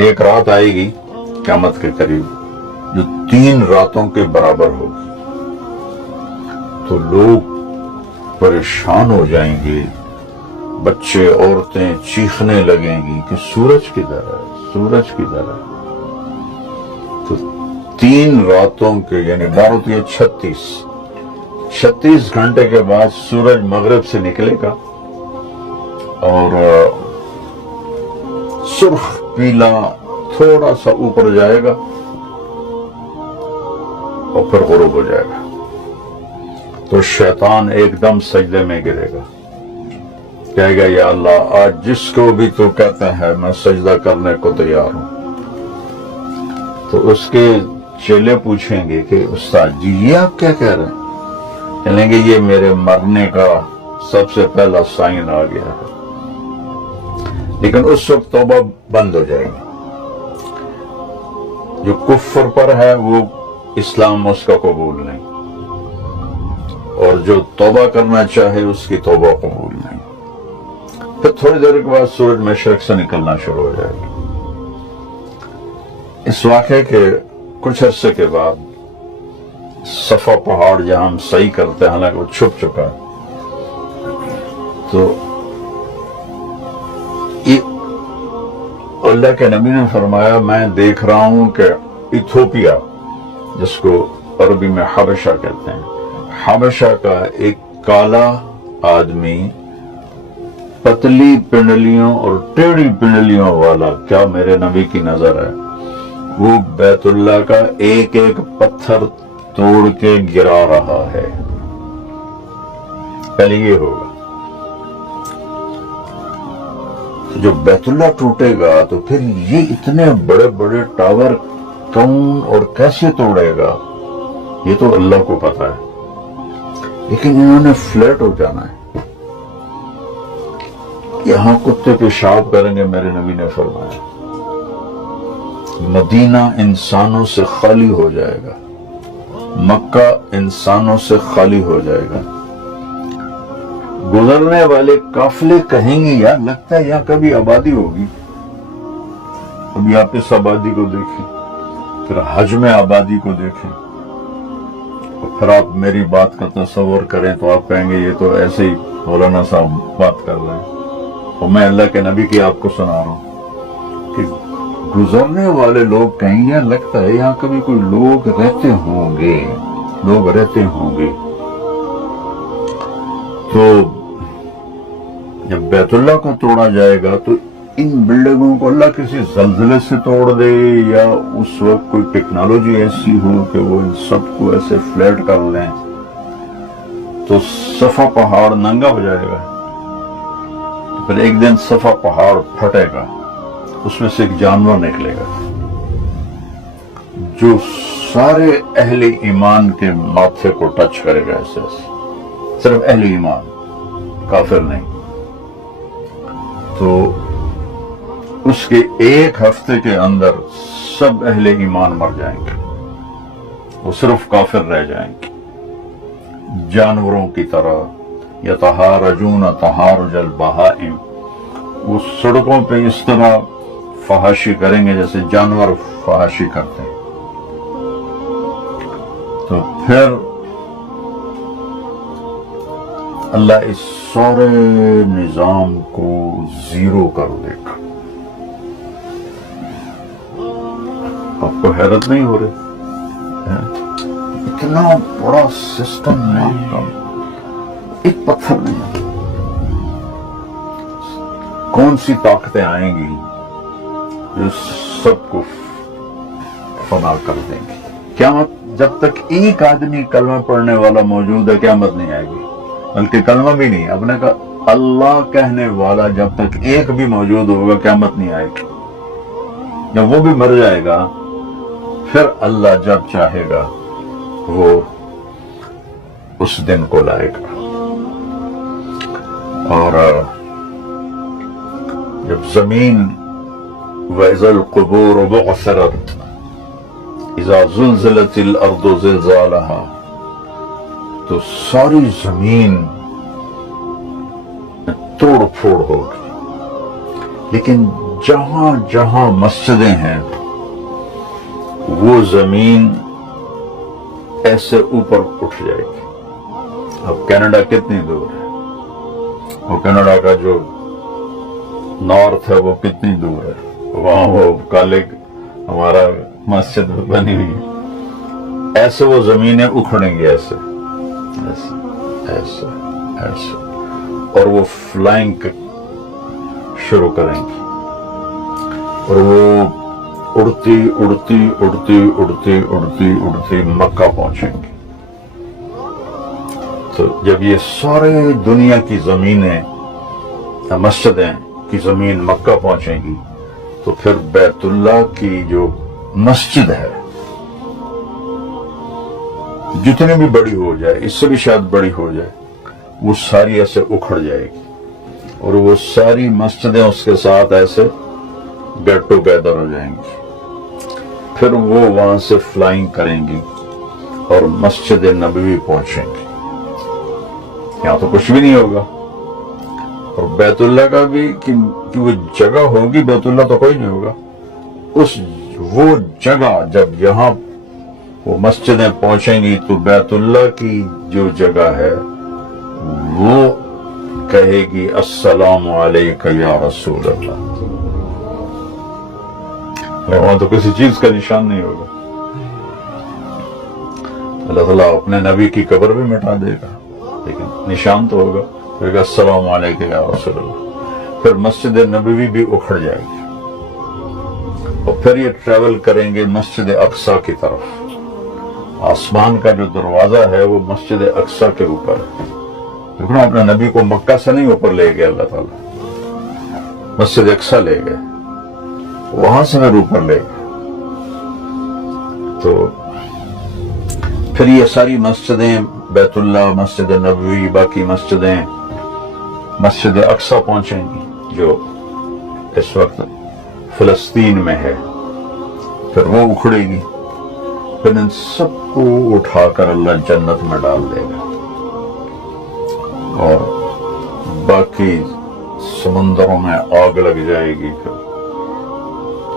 ایک رات آئے گی قیامت کے قریب جو 3 راتوں کے برابر ہوگی، تو لوگ پریشان ہو جائیں گے، بچے عورتیں چیخنے لگیں گی کہ سورج کدھر ہے، سورج کدھر ہے۔ تو 3 راتوں کے یعنی 12 36 گھنٹے کے بعد سورج مغرب سے نکلے گا اور سرخ پیلا تھوڑا سا اوپر جائے گا اور پھر غروب ہو جائے گا۔ تو شیطان ایک دم سجدے میں گرے گا، کہے گا یا اللہ آج جس کو بھی تو کہتا ہے میں سجدہ کرنے کو تیار ہوں۔ تو اس کے چیلے پوچھیں گے کہ استاد جی یہ آپ کیا کہہ رہے ہیں؟ کہیں گے یہ میرے مرنے کا سب سے پہلا سائن آ گیا ہے۔ لیکن اس وقت توبہ بند ہو جائے گی، جو کفر پر ہے وہ اسلام اس کا قبول نہیں، اور جو توبہ کرنا چاہے اس کی توبہ قبول نہیں۔ پھر تھوڑی دیر کے بعد سورج مشرق سے نکلنا شروع ہو جائے گا۔ اس واقعے کے کچھ عرصے کے بعد صفا پہاڑ جہاں ہم صحیح کرتے ہیں، حالانکہ وہ چھپ چکا ہے، تو اللہ کے نبی نے فرمایا میں دیکھ رہا ہوں کہ ایتھوپیا، جس کو عربی میں حبشہ کہتے ہیں، حبشہ کا ایک کالا آدمی پتلی پنڈلیوں اور ٹیڑھی پنڈلیوں والا، کیا میرے نبی کی نظر ہے، وہ بیت اللہ کا ایک ایک پتھر توڑ کے گرا رہا ہے۔ پہلے یہ ہوگا جو بیت اللہ ٹوٹے گا تو پھر یہ اتنے بڑے بڑے ٹاور کون اور کیسے توڑے گا، یہ تو اللہ کو پتا ہے، لیکن انہوں نے فلیٹ ہو جانا ہے۔ یہاں کتے پیشاب کریں گے، میرے نبی نے فرمایا مدینہ انسانوں سے خالی ہو جائے گا، مکہ انسانوں سے خالی ہو جائے گا۔ گزرنے والے قافلے کہیں گے یار لگتا ہے یہاں کبھی آبادی ہوگی۔ ابھی آپ اس آبادی کو دیکھیں، پھر حجم آبادی کو دیکھیں، اور پھر آپ میری بات کا تصور کریں تو آپ کہیں گے یہ تو ایسے ہی مولانا صاحب بات کر رہے ہیں، اور میں اللہ کے نبی کی آپ کو سنا رہا ہوں کہ گزرنے والے لوگ کہیں گے لگتا ہے یہاں کبھی کوئی لوگ رہتے ہوں گے، لوگ رہتے ہوں گے۔ تو جب بیت اللہ کو توڑا جائے گا تو ان بلڈنگوں کو اللہ کسی زلزلے سے توڑ دے، یا اس وقت کوئی ٹیکنالوجی ایسی ہو کہ وہ ان سب کو ایسے فلیٹ کر لیں، تو صفا پہاڑ ننگا ہو جائے گا۔ پھر ایک دن صفا پہاڑ پھٹے گا، اس میں سے ایک جانور نکلے گا جو سارے اہل ایمان کے ماتھے کو ٹچ کرے گا، ایسے صرف اہل ایمان، کافر نہیں۔ تو اس کے ایک ہفتے کے اندر سب اہل ایمان مر جائیں گے، وہ صرف کافر رہ جائیں گے، جانوروں کی طرح۔ یتحارجون تحارج البہائم، وہ سڑکوں پہ اس طرح فحاشی کریں گے جیسے جانور فحاشی کرتے ہیں۔ تو پھر اللہ اس سارے نظام کو زیرو کر دے گا۔ آپ کو حیرت نہیں ہو رہی؟ اتنا بڑا سسٹم نہیں، ایک پتھر نہیں، کون سی طاقتیں آئیں گی جو سب کو فنا کر دیں گے۔ قیامت جب تک ایک آدمی کلمہ پڑھنے والا موجود ہے قیامت نہیں آئے گی، بلکہ کلمہ بھی نہیں، اپنے کا اللہ کہنے والا جب تک ایک بھی موجود ہوگا قیامت نہیں آئے گی۔ جب وہ بھی مر جائے گا پھر اللہ جب چاہے گا وہ اس دن کو لائے گا۔ اور جب زمین وَإِذَا الْقُبُورُ بُعْثِرَتْ إِذَا زُلْزِلَتِ الْأَرْضُ زِلْزَالَهَا، تو ساری زمین توڑ پھوڑ ہوگی، لیکن جہاں جہاں مسجدیں ہیں وہ زمین ایسے اوپر اٹھ جائے گی. اب کینیڈا کتنی دور ہے؟ وہ کینیڈا کا جو نارتھ ہے وہ کتنی دور ہے؟ وہاں وہ کالے ہمارا مسجد بنی ہوئی ہے. ایسے وہ زمینیں اکھڑیں گی، ایسے ایسے ایسے ایسے، اور وہ فلائنگ شروع کریں گی، اور وہ اڑتی اڑتی اڑتی اڑتی اڑتی اڑتی مکہ پہنچیں گی. تو جب یہ سارے دنیا کی زمینیں، مسجدیں کی زمین مکہ پہنچیں گی تو پھر بیت اللہ کی جو مسجد ہے جتنی بھی بڑی ہو جائے، اس سے بھی شاید بڑی ہو جائے، وہ ساری ایسے اکھڑ جائے گی، اور وہ ساری مسجدیں اس کے ساتھ ایسے گیٹ ٹوگیدر ہو جائیں گی. پھر وہ وہاں سے فلائنگ کریں گی اور مسجد نبوی پہنچیں گی. یہاں تو کچھ بھی نہیں ہوگا، اور بیت اللہ کا بھی کہ وہ جگہ ہوگی، بیت اللہ تو کوئی نہیں ہوگا. وہ جگہ جب یہاں وہ مسجدیں پہنچیں گی تو بیت اللہ کی جو جگہ ہے وہ کہے گی السلام علیکہ یا رسول اللہ. وہاں تو کسی چیز کا نشان نہیں ہوگا. اللہ تعالیٰ اپنے نبی کی قبر بھی مٹا دے گا لیکن نشان تو ہوگا. پھر السلام علیکم یا رسول اللہ. پھر مسجد نبوی بھی اکھڑ جائے گی، اور پھر یہ ٹریول کریں گے مسجد اقصی کی طرف. آسمان کا جو دروازہ ہے وہ مسجد اقصی کے اوپر ہے. دیکھنا اپنے نبی کو مکہ سے نہیں اوپر لے گئے اللہ تعالیٰ، مسجد اقصی لے گئے، وہاں سے پھر اوپر لے گئے. تو پھر یہ ساری مسجدیں، بیت اللہ، مسجد نبوی، باقی مسجدیں مسجد اقصی پہنچیں گی جو اس وقت فلسطین میں ہے. پھر وہ اکھڑے گی، پھر ان سب کو اٹھا کر اللہ جنت میں ڈال دے گا، اور باقی سمندروں میں آگ لگ جائے گی.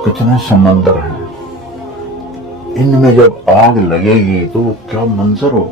کتنے سمندر ہیں، ان میں جب آگ لگے گی تو کیا منظر ہو.